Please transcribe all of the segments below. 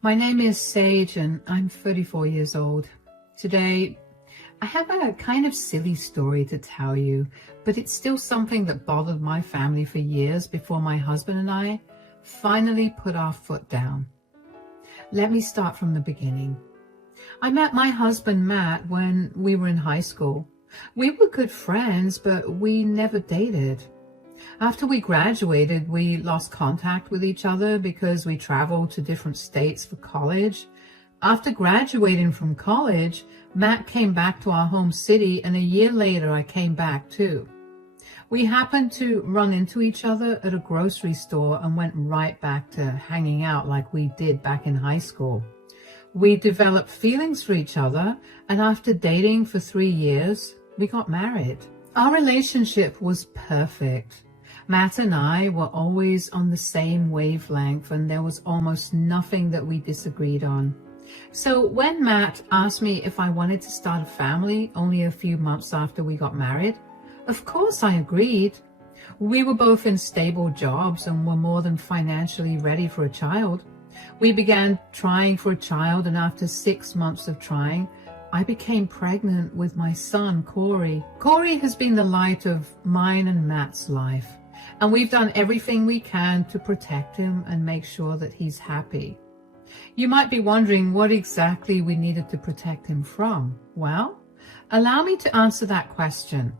My name is Sage and I'm 34 years old. Today, I have a kind of silly story to tell you, but it's still something that bothered my family for years before my husband and I finally put our foot down. Let me start from the beginning. I met my husband Matt when we were in high school. We were good friends, but we never dated. After we graduated, we lost contact with each other because we traveled to different states for college. After graduating from college, Matt came back to our home city, and a year later I came back too. We happened to run into each other at a grocery store and went right back to hanging out like we did back in high school. We developed feelings for each other, and after dating for 3 years, we got married. Our relationship was perfect. Matt and I were always on the same wavelength, and there was almost nothing that we disagreed on. So when Matt asked me if I wanted to start a family only a few months after we got married, of course I agreed. We were both in stable jobs and were more than financially ready for a child. We began trying for a child, and after 6 months of trying, I became pregnant with my son, Corey. Corey has been the light of mine and Matt's life, and we've done everything we can to protect him and make sure that he's happy. You might be wondering what exactly we needed to protect him from. Well, allow me to answer that question.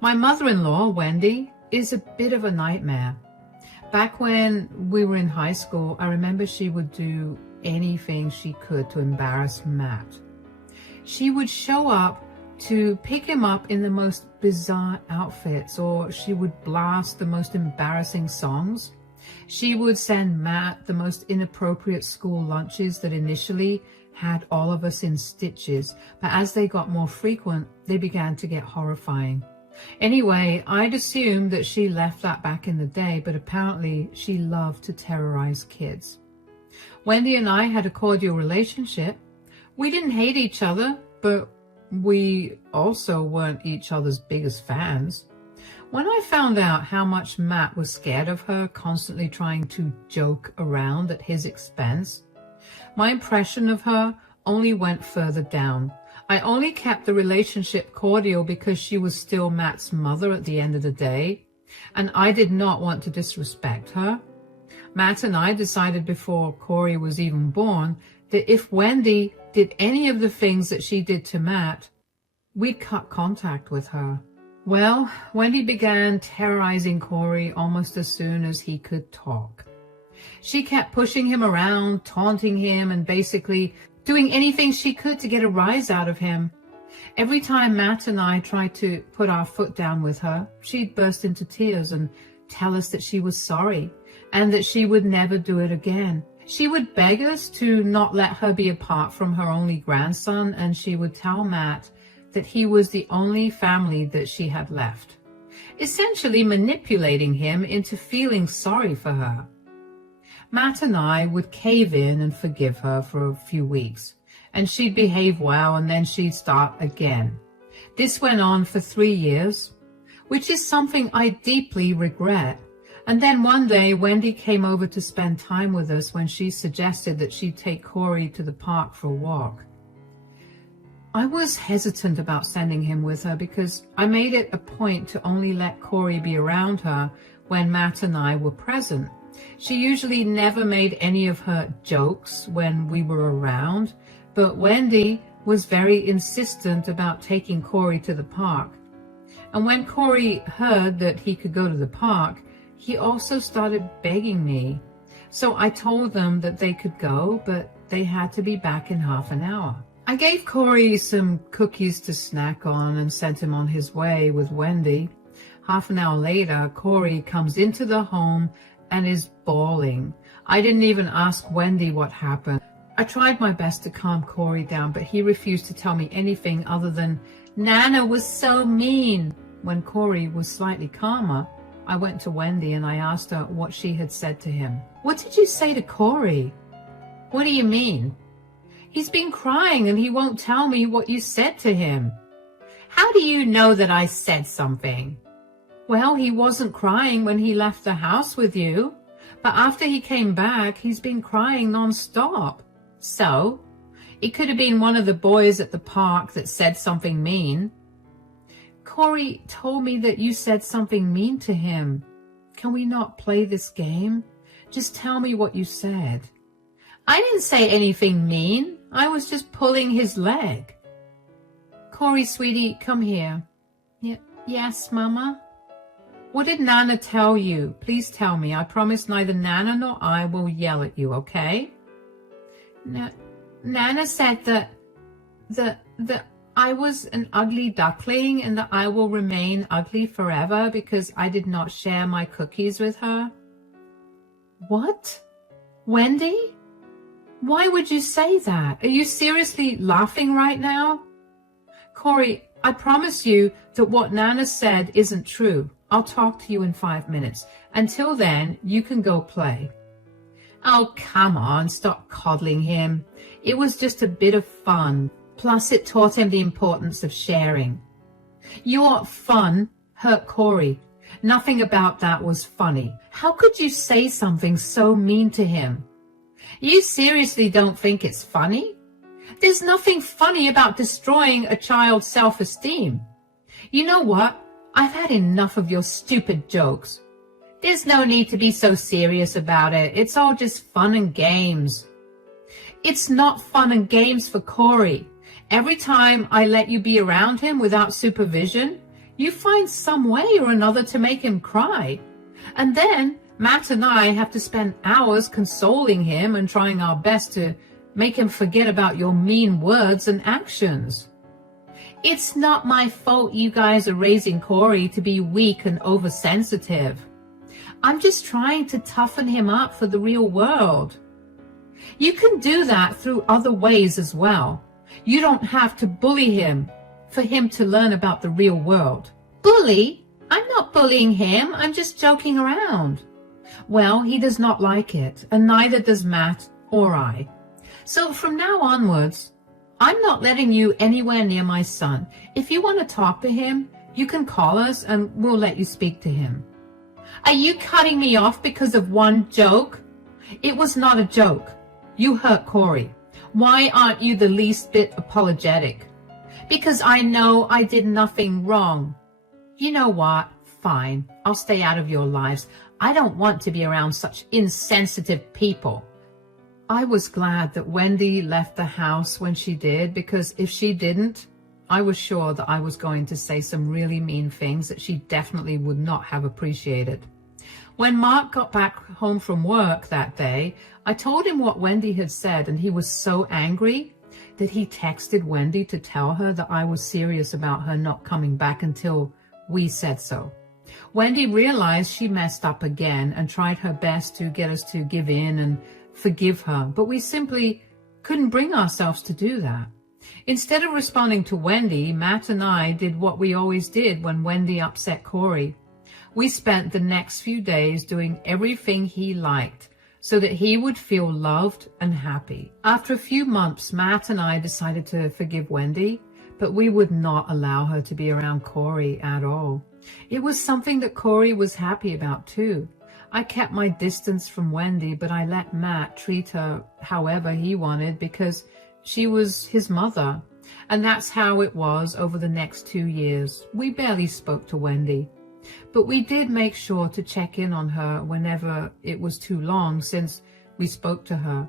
My mother-in-law, Wendy, is a bit of a nightmare. Back when we were in high school, I remember she would do anything she could to embarrass Matt. She would show up to pick him up in the most bizarre outfits, or she would blast the most embarrassing songs. She would send Matt the most inappropriate school lunches that initially had all of us in stitches, but as they got more frequent, they began to get horrifying. Anyway, I'd assumed that she left that back in the day, but apparently she loved to terrorize kids. Wendy and I had a cordial relationship. We didn't hate each other, but we also weren't each other's biggest fans. When I found out how much Matt was scared of her, constantly trying to joke around at his expense, my impression of her only went further down. I only kept the relationship cordial because she was still Matt's mother at the end of the day, and I did not want to disrespect her. Matt and I decided before Corey was even born that if Wendy did any of the things that she did to Matt, we'd cut contact with her. Well, Wendy began terrorizing Corey almost as soon as he could talk. She kept pushing him around, taunting him, and basically doing anything she could to get a rise out of him. Every time Matt and I tried to put our foot down with her, she'd burst into tears and tell us that she was sorry and that she would never do it again. She would beg us to not let her be apart from her only grandson, and she would tell Matt that he was the only family that she had left, essentially manipulating him into feeling sorry for her. Matt and I would cave in and forgive her for a few weeks, and she'd behave well, and then she'd start again. This went on for 3 years, which is something I deeply regret. And then one day, Wendy came over to spend time with us when she suggested that she'd take Corey to the park for a walk. I was hesitant about sending him with her because I made it a point to only let Corey be around her when Matt and I were present. She usually never made any of her jokes when we were around, but Wendy was very insistent about taking Corey to the park. And when Corey heard that he could go to the park, he also started begging me. So I told them that they could go, but they had to be back in half an hour. I gave Corey some cookies to snack on and sent him on his way with Wendy. Half an hour later, Corey comes into the home and is bawling. I didn't even ask Wendy what happened. I tried my best to calm Corey down, but he refused to tell me anything other than, "Nana was so mean." When Corey was slightly calmer, I went to Wendy and I asked her what she had said to him. "What did you say to Corey?" "What do you mean?" "He's been crying and he won't tell me what you said to him." "How do you know that I said something?" "Well, he wasn't crying when he left the house with you, but after he came back, he's been crying non-stop." So, it could have been one of the boys at the park that said something mean. Corey told me that you said something mean to him. Can we not play this game? Just tell me what you said. I didn't say anything mean. I was just pulling his leg. Corey, sweetie, come here. Yes, Mama? What did Nana tell you? Please tell me. I promise neither Nana nor I will yell at you, okay? Nana said that I was an ugly duckling and that I will remain ugly forever because I did not share my cookies with her. What? Wendy? Why would you say that? Are you seriously laughing right now? Corey, I promise you that what Nana said isn't true. I'll talk to you in 5 minutes. Until then, you can go play. Oh, come on, stop coddling him. It was just a bit of fun. Plus, it taught him the importance of sharing. Your fun hurt Corey. Nothing about that was funny. How could you say something so mean to him? You seriously don't think it's funny? There's nothing funny about destroying a child's self-esteem. You know what? I've had enough of your stupid jokes. There's no need to be so serious about it. It's all just fun and games. It's not fun and games for Corey. Every time I let you be around him without supervision, you find some way or another to make him cry. And then Matt and I have to spend hours consoling him and trying our best to make him forget about your mean words and actions. It's not my fault you guys are raising Corey to be weak and oversensitive. I'm just trying to toughen him up for the real world. You can do that through other ways as well. You don't have to bully him for him to learn about the real world. Bully? I'm not bullying him. I'm just joking around. Well, he does not like it, and neither does Matt or I. So from now onwards, I'm not letting you anywhere near my son. If you want to talk to him, you can call us and we'll let you speak to him. Are you cutting me off because of one joke? It was not a joke. You hurt Corey. Why aren't you the least bit apologetic? Because I know I did nothing wrong. You know what? Fine. I'll stay out of your lives. I don't want to be around such insensitive people. I was glad that Wendy left the house when she did, because if she didn't, I was sure that I was going to say some really mean things that she definitely would not have appreciated. When Mark got back home from work that day, I told him what Wendy had said, and he was so angry that he texted Wendy to tell her that I was serious about her not coming back until we said so. Wendy realized she messed up again and tried her best to get us to give in and forgive her, but we simply couldn't bring ourselves to do that. Instead of responding to Wendy, Matt and I did what we always did when Wendy upset Corey. We spent the next few days doing everything he liked so that he would feel loved and happy. After a few months, Matt and I decided to forgive Wendy, but we would not allow her to be around Corey at all. It was something that Corey was happy about too. I kept my distance from Wendy, but I let Matt treat her however he wanted because she was his mother. And that's how it was over the next 2 years. We barely spoke to Wendy, but we did make sure to check in on her whenever it was too long since we spoke to her.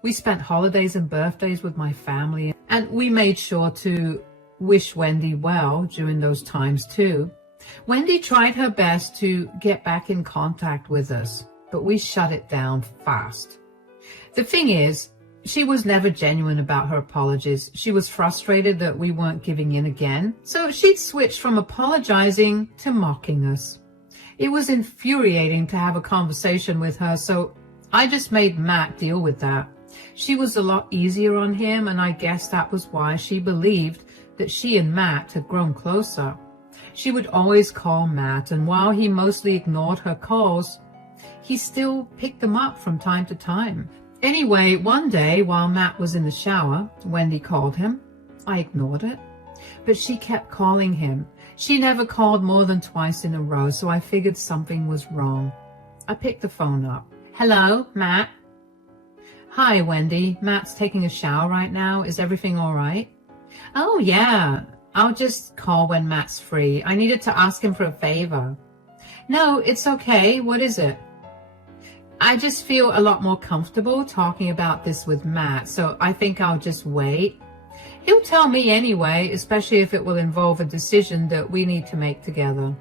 We spent holidays and birthdays with my family, and we made sure to wish Wendy well during those times too. Wendy tried her best to get back in contact with us, but we shut it down fast. The thing is, she was never genuine about her apologies. She was frustrated that we weren't giving in again, so she'd switched from apologizing to mocking us. It was infuriating to have a conversation with her, so I just made Matt deal with that. She was a lot easier on him, and I guess that was why she believed that she and Matt had grown closer. She would always call Matt, and while he mostly ignored her calls, he still picked them up from time to time. Anyway, one day while Matt was in the shower, Wendy called him. I ignored it, but she kept calling him. She never called more than twice in a row, so I figured something was wrong. I picked the phone up. Hello, Matt? Hi, Wendy. Matt's taking a shower right now. Is everything all right? Oh, yeah. I'll just call when Matt's free. I needed to ask him for a favor. No, it's okay. What is it? I just feel a lot more comfortable talking about this with Matt, so I think I'll just wait. He'll tell me anyway, especially if it will involve a decision that we need to make together.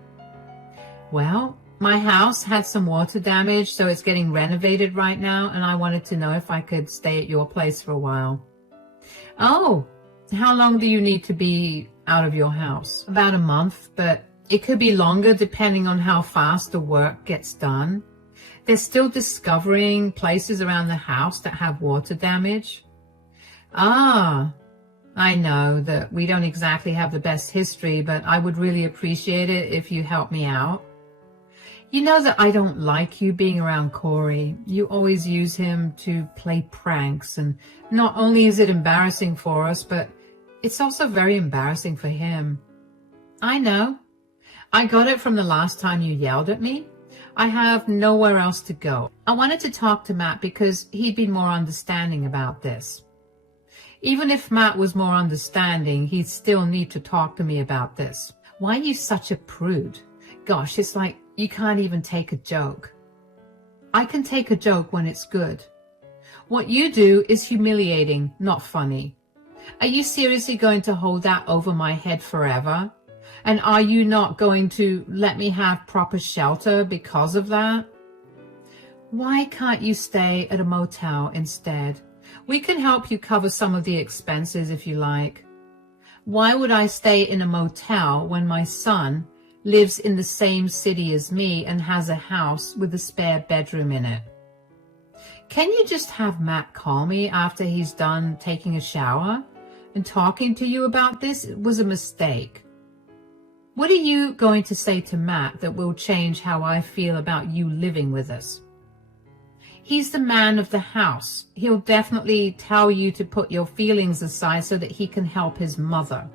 Well, my house had some water damage, so it's getting renovated right now, and I wanted to know if I could stay at your place for a while. Oh, how long do you need to be out of your house? About a month, but it could be longer depending on how fast the work gets done. They're still discovering places around the house that have water damage. Ah, I know that we don't exactly have the best history, but I would really appreciate it if you help me out. You know that I don't like you being around Corey. You always use him to play pranks, and not only is it embarrassing for us, but it's also very embarrassing for him. I know. I got it from the last time you yelled at me. I have nowhere else to go. I wanted to talk to Matt because he'd be more understanding about this. Even if Matt was more understanding, he'd still need to talk to me about this. Why are you such a prude? Gosh, it's like you can't even take a joke. I can take a joke when it's good. What you do is humiliating, not funny. Are you seriously going to hold that over my head forever? And are you not going to let me have proper shelter because of that? Why can't you stay at a motel instead? We can help you cover some of the expenses if you like. Why would I stay in a motel when my son lives in the same city as me and has a house with a spare bedroom in it? Can you just have Matt call me after he's done taking a shower and talking to you about this? It was a mistake. What are you going to say to Matt that will change how I feel about you living with us? He's the man of the house. He'll definitely tell you to put your feelings aside so that he can help his mother.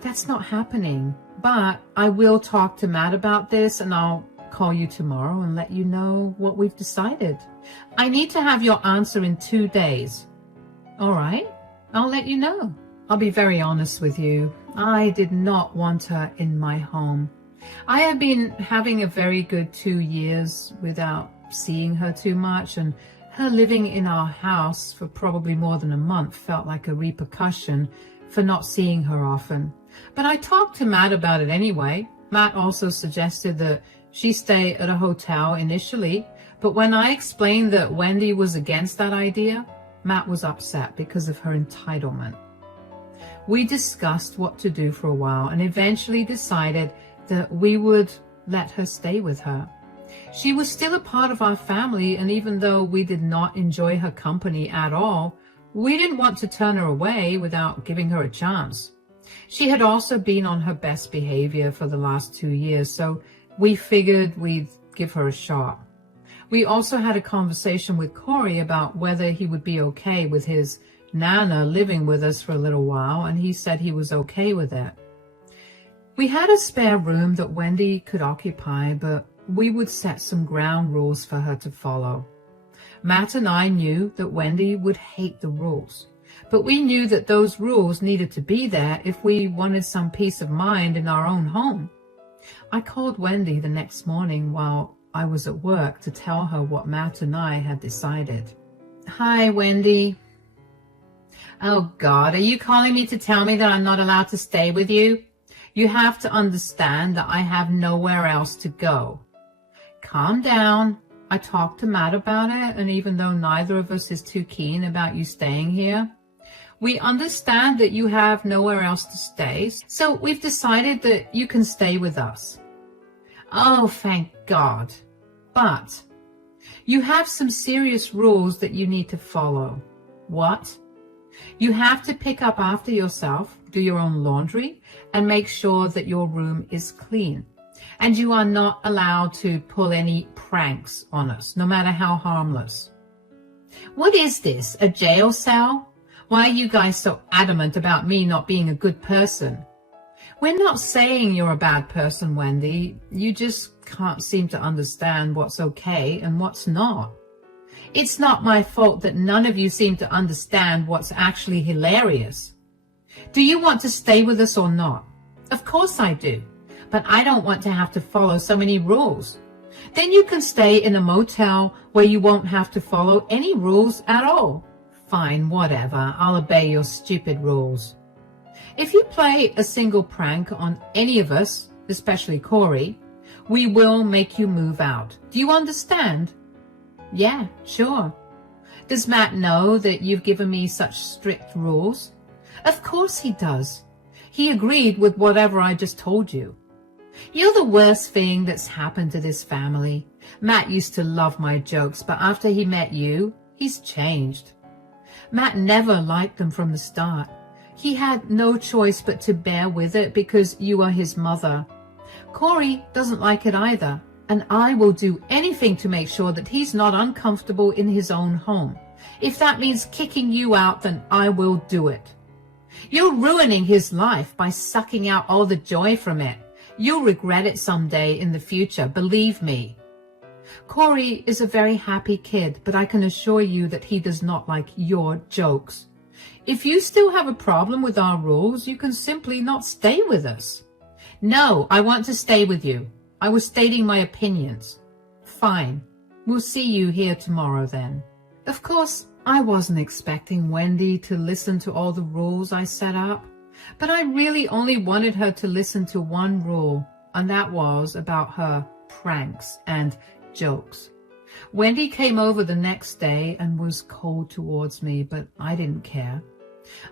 That's not happening, but I will talk to Matt about this, and I'll call you tomorrow and let you know what we've decided. I need to have your answer in 2 days. All right, I'll let you know. I'll be very honest with you. I did not want her in my home. I have been having a very good 2 years without seeing her too much, and her living in our house for probably more than a month felt like a repercussion for not seeing her often. But I talked to Matt about it anyway. Matt also suggested that she stay at a hotel initially, but when I explained that Wendy was against that idea, Matt was upset because of her entitlement. We discussed what to do for a while and eventually decided that we would let her stay with her. She was still a part of our family, and even though we did not enjoy her company at all, we didn't want to turn her away without giving her a chance. She had also been on her best behavior for the last 2 years, so we figured we'd give her a shot. We also had a conversation with Corey about whether he would be okay with his Nana living with us for a little while, and he said he was okay with it. We had a spare room that Wendy could occupy, but we would set some ground rules for her to follow. Matt and I knew that Wendy would hate the rules, but we knew that those rules needed to be there if we wanted some peace of mind in our own home. I called Wendy the next morning while I was at work to tell her what Matt and I had decided. Hi, Wendy. Oh God, are you calling me to tell me that I'm not allowed to stay with you? You have to understand that I have nowhere else to go. Calm down. I talked to Matt about it, and even though neither of us is too keen about you staying here, we understand that you have nowhere else to stay, so we've decided that you can stay with us. Oh, thank God. But you have some serious rules that you need to follow. What? You have to pick up after yourself, do your own laundry, and make sure that your room is clean. And you are not allowed to pull any pranks on us, no matter how harmless. What is this, a jail cell? Why are you guys so adamant about me not being a good person? We're not saying you're a bad person, Wendy. You just can't seem to understand what's okay and what's not. It's not my fault that none of you seem to understand what's actually hilarious. Do you want to stay with us or not? Of course I do, but I don't want to have to follow so many rules. Then you can stay in a motel where you won't have to follow any rules at all. Fine, whatever, I'll obey your stupid rules. If you play a single prank on any of us, especially Corey, we will make you move out. Do you understand? Yeah, sure. Does Matt know that you've given me such strict rules? Of course he does. He agreed with whatever I just told you. You're the worst thing that's happened to this family. Matt used to love my jokes, but after he met you, he's changed. Matt never liked them from the start. He had no choice but to bear with it because you are his mother. Corey doesn't like it either, and I will do anything to make sure that he's not uncomfortable in his own home. If that means kicking you out, then I will do it. You're ruining his life by sucking out all the joy from it. You'll regret it someday in the future, believe me. Corey is a very happy kid, but I can assure you that he does not like your jokes. If you still have a problem with our rules, you can simply not stay with us. No, I want to stay with you. I was stating my opinions. Fine. We'll see you here tomorrow then. Of course, I wasn't expecting Wendy to listen to all the rules I set up, but I really only wanted her to listen to one rule, and that was about her pranks and jokes. Wendy came over the next day and was cold towards me, but I didn't care.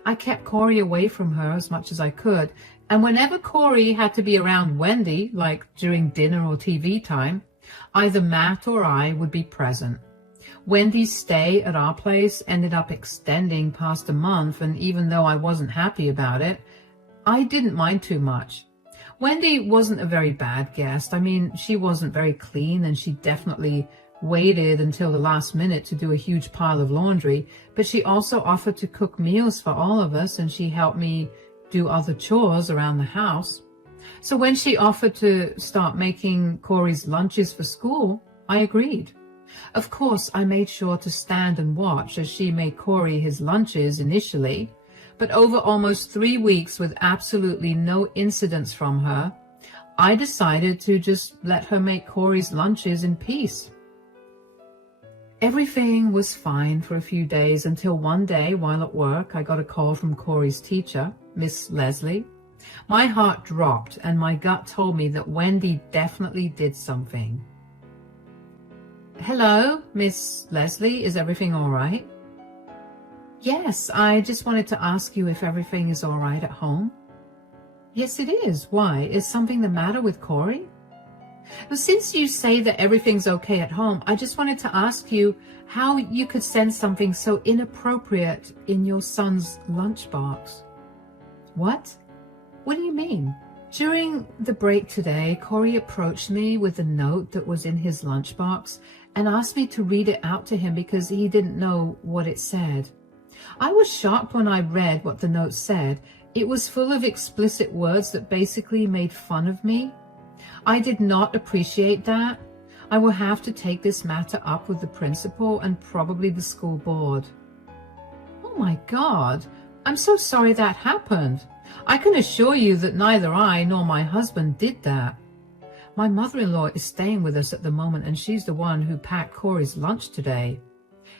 I kept Corey away from her as much as I could, and whenever Corey had to be around Wendy, like during dinner or TV time, either Matt or I would be present. Wendy's stay at our place ended up extending past a month, and even though I wasn't happy about it, I didn't mind too much. Wendy wasn't a very bad guest. I mean, she wasn't very clean, and she definitely waited until the last minute to do a huge pile of laundry, but she also offered to cook meals for all of us, and she helped me do other chores around the house. So when she offered to start making Corey's lunches for school, I agreed. Of course, I made sure to stand and watch as she made Corey his lunches initially, but over almost 3 weeks with absolutely no incidents from her, I decided to just let her make Corey's lunches in peace. Everything was fine for a few days until one day while at work, I got a call from Corey's teacher, Miss Leslie. My heart dropped and my gut told me that Wendy definitely did something. Hello, Miss Leslie, is everything all right? Yes, I just wanted to ask you if everything is all right at home. Yes, it is. Why? Is something the matter with Corey? Well, since you say that everything's okay at home, I just wanted to ask you how you could send something so inappropriate in your son's lunchbox. What? What do you mean? During the break today, Corey approached me with a note that was in his lunchbox and asked me to read it out to him because he didn't know what it said. I was shocked when I read what the note said. It was full of explicit words that basically made fun of me. I did not appreciate that. I will have to take this matter up with the principal and probably the school board. Oh my God, I'm so sorry that happened. I can assure you that neither I nor my husband did that. My mother-in-law is staying with us at the moment, and she's the one who packed Corey's lunch today.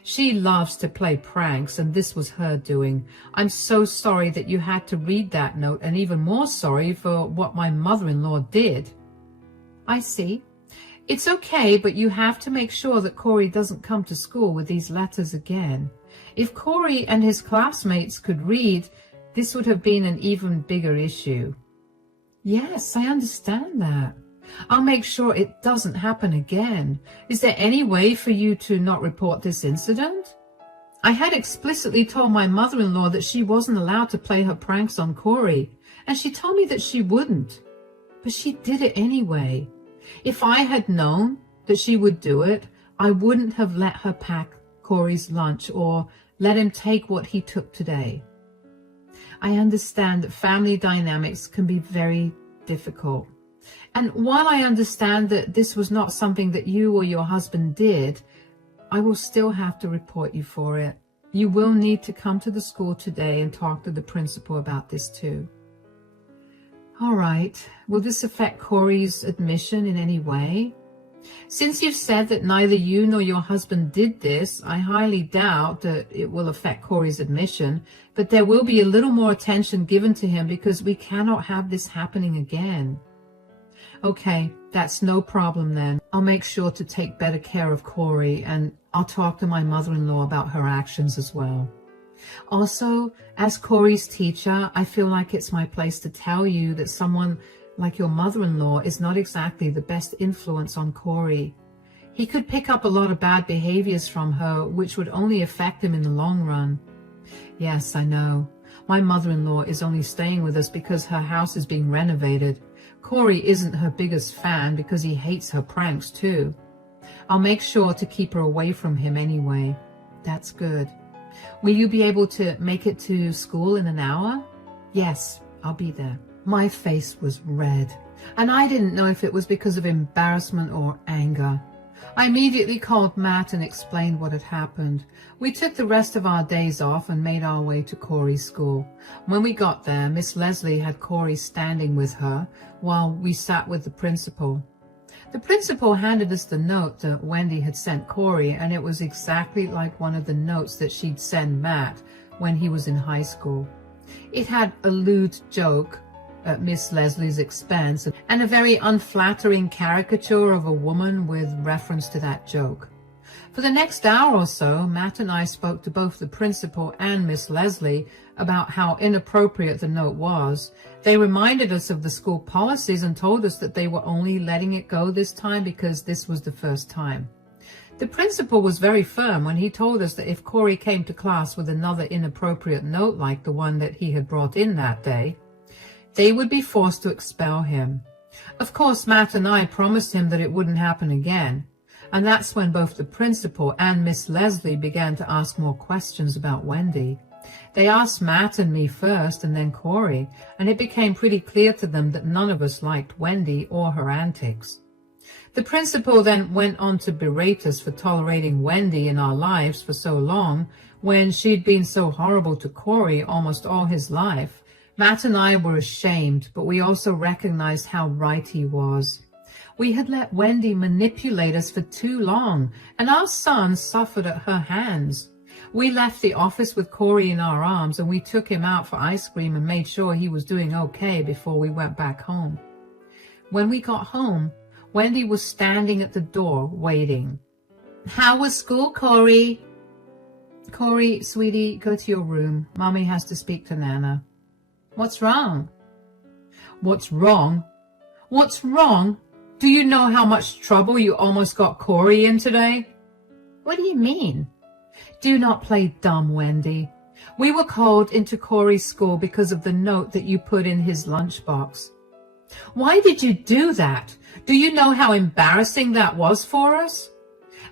She loves to play pranks, and this was her doing. I'm so sorry that you had to read that note, and even more sorry for what my mother-in-law did. I see. It's okay, but you have to make sure that Corey doesn't come to school with these letters again. If Corey and his classmates could read, this would have been an even bigger issue. Yes, I understand that. I'll make sure it doesn't happen again. Is there any way for you to not report this incident? I had explicitly told my mother-in-law that she wasn't allowed to play her pranks on Corey, and she told me that she wouldn't. But she did it anyway. If I had known that she would do it, I wouldn't have let her pack Corey's lunch or let him take what he took today. I understand that family dynamics can be very difficult. And while I understand that this was not something that you or your husband did, I will still have to report you for it. You will need to come to the school today and talk to the principal about this too. All right. Will this affect Corey's admission in any way? Since you've said that neither you nor your husband did this, I highly doubt that it will affect Corey's admission, but there will be a little more attention given to him because we cannot have this happening again. Okay, that's no problem then. I'll make sure to take better care of Corey, and I'll talk to my mother-in-law about her actions as well. Also, as Corey's teacher, I feel like it's my place to tell you that someone like your mother-in-law is not exactly the best influence on Corey. He could pick up a lot of bad behaviors from her, which would only affect him in the long run. Yes, I know. My mother-in-law is only staying with us because her house is being renovated. Corey isn't her biggest fan because he hates her pranks too. I'll make sure to keep her away from him anyway. That's good. Will you be able to make it to school in an hour? Yes, I'll be there. My face was red, and I didn't know if it was because of embarrassment or anger. I immediately called Matt and explained what had happened. We took the rest of our days off and made our way to Corey's school. When we got there, Miss Leslie had Corey standing with her while we sat with the principal. The principal handed us the note that Wendy had sent Corey, and it was exactly like one of the notes that she'd send Matt when he was in high school. It had a lewd joke at Miss Leslie's expense and a very unflattering caricature of a woman with reference to that joke. For the next hour or so, Matt and I spoke to both the principal and Miss Leslie about how inappropriate the note was. They reminded us of the school policies and told us that they were only letting it go this time because this was the first time. The principal was very firm when he told us that if Corey came to class with another inappropriate note like the one that he had brought in that day, they would be forced to expel him. Of course, Matt and I promised him that it wouldn't happen again, and that's when both the principal and Miss Leslie began to ask more questions about Wendy. They asked Matt and me first, and then Corey, and it became pretty clear to them that none of us liked Wendy or her antics. The principal then went on to berate us for tolerating Wendy in our lives for so long, when she'd been so horrible to Corey almost all his life. Matt and I were ashamed, but we also recognized how right he was. We had let Wendy manipulate us for too long, and our son suffered at her hands. We left the office with Corey in our arms, and we took him out for ice cream and made sure he was doing okay before we went back home. When we got home, Wendy was standing at the door waiting. "How was school, Corey?" "Corey, sweetie, go to your room. Mommy has to speak to Nana." "What's wrong?" "What's wrong? What's wrong? Do you know how much trouble you almost got Corey in today?" "What do you mean?" "Do not play dumb, Wendy. We were called into Corey's school because of the note that you put in his lunchbox." "Why did you do that? Do you know how embarrassing that was for us?"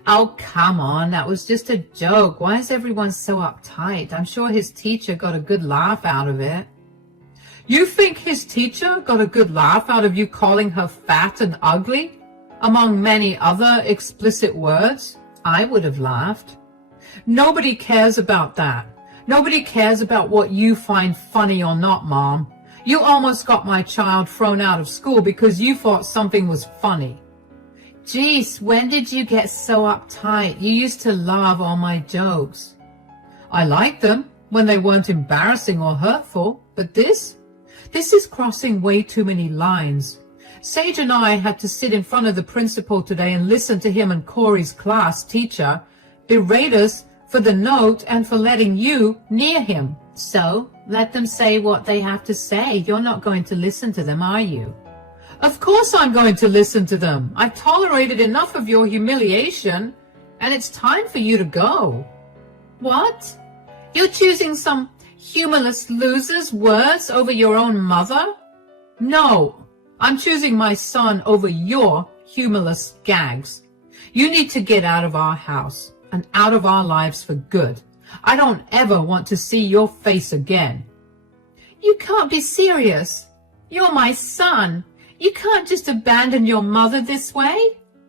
"Oh, come on, that was just a joke. Why is everyone so uptight? I'm sure his teacher got a good laugh out of it." "You think his teacher got a good laugh out of you calling her fat and ugly, among many other explicit words?" "I would have laughed." "Nobody cares about that. Nobody cares about what you find funny or not, Mom. You almost got my child thrown out of school because you thought something was funny." "Geez, when did you get so uptight? You used to love all my jokes." "I liked them when they weren't embarrassing or hurtful, but this is crossing way too many lines. Sage and I had to sit in front of the principal today and listen to him and Corey's class teacher berate us for the note and for letting you near him." "So, let them say what they have to say. You're not going to listen to them, are you?" "Of course I'm going to listen to them. I've tolerated enough of your humiliation, and it's time for you to go." "What? You're choosing some humorless loser's words over your own mother?" "No, I'm choosing my son over your humorless gags. You need to get out of our house and out of our lives for good. I don't ever want to see your face again." "You can't be serious. You're my son. You can't just abandon your mother this way.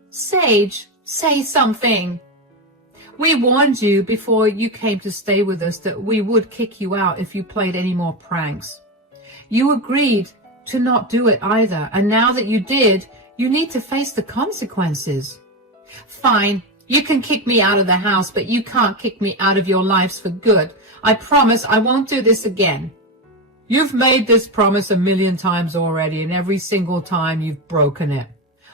Sage, say something." We warned you before you came to stay with us that we would kick you out if you played any more pranks. You agreed to not do it either, and now that you did, you need to face the consequences. Fine, you can kick me out of the house, but you can't kick me out of your lives for good. I promise I won't do this again. You've made this promise 1,000,000 times already, and every single time you've broken it.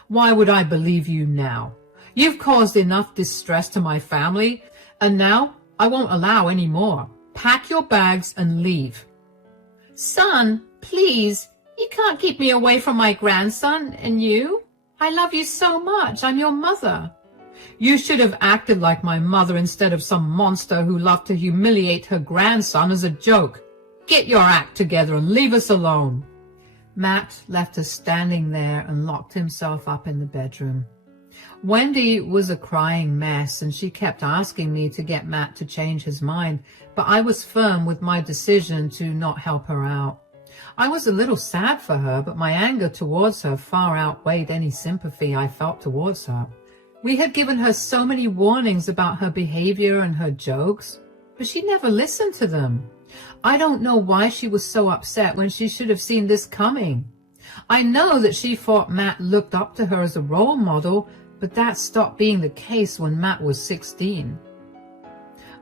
Why would I believe you now? You've caused enough distress to my family, and now I won't allow any more. Pack your bags and leave. Son, please, you can't keep me away from my grandson and you. I love you so much. I'm your mother. You should have acted like my mother instead of some monster who loved to humiliate her grandson as a joke. Get your act together and leave us alone. Matt left us standing there and locked himself up in the bedroom. Wendy was a crying mess, and she kept asking me to get Matt to change his mind, but I was firm with my decision to not help her out. I was a little sad for her, but my anger towards her far outweighed any sympathy I felt towards her. We had given her so many warnings about her behavior and her jokes, but she never listened to them. I don't know why she was so upset when she should have seen this coming. I know that she thought Matt looked up to her as a role model, but that stopped being the case when Matt was 16.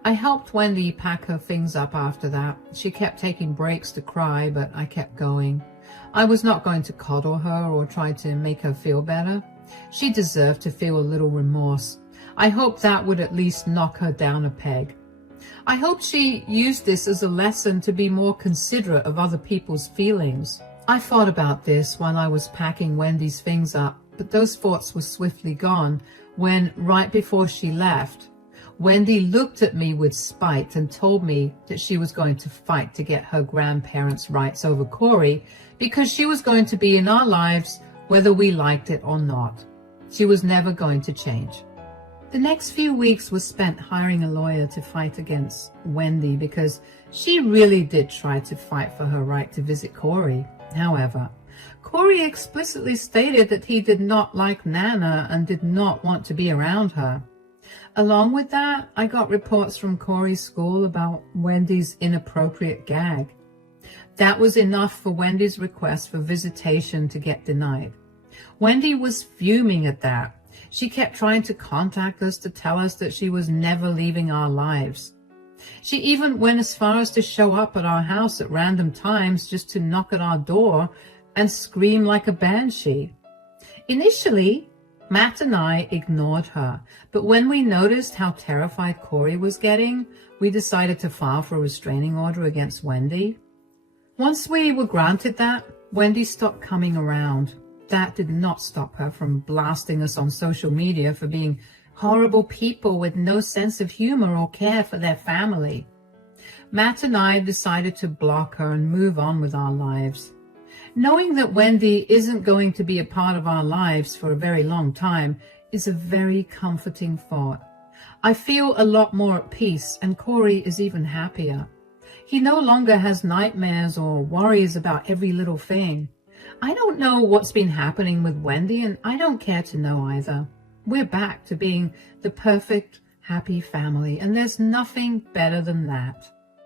I helped Wendy pack her things up after that. She kept taking breaks to cry, but I kept going. I was not going to coddle her or try to make her feel better. She deserved to feel a little remorse. I hoped that would at least knock her down a peg. I hope she used this as a lesson to be more considerate of other people's feelings. I thought about this while I was packing Wendy's things up, but those thoughts were swiftly gone when, right before she left, Wendy looked at me with spite and told me that she was going to fight to get her grandparents' rights over Corey because she was going to be in our lives whether we liked it or not. She was never going to change. The next few weeks was spent hiring a lawyer to fight against Wendy because she really did try to fight for her right to visit Corey. However, Corey explicitly stated that he did not like Nana and did not want to be around her. Along with that, I got reports from Corey's school about Wendy's inappropriate gag. That was enough for Wendy's request for visitation to get denied. Wendy was fuming at that. She kept trying to contact us to tell us that she was never leaving our lives. She even went as far as to show up at our house at random times just to knock at our door and scream like a banshee. Initially, Matt and I ignored her, but when we noticed how terrified Corey was getting, we decided to file for a restraining order against Wendy. Once we were granted that, Wendy stopped coming around. That did not stop her from blasting us on social media for being horrible people with no sense of humor or care for their family. Matt and I decided to block her and move on with our lives. Knowing that Wendy isn't going to be a part of our lives for a very long time is a very comforting thought. I feel a lot more at peace, and Corey is even happier. He no longer has nightmares or worries about every little thing. I don't know what's been happening with Wendy, and I don't care to know either. We're back to being the perfect, happy family, and there's nothing better than that.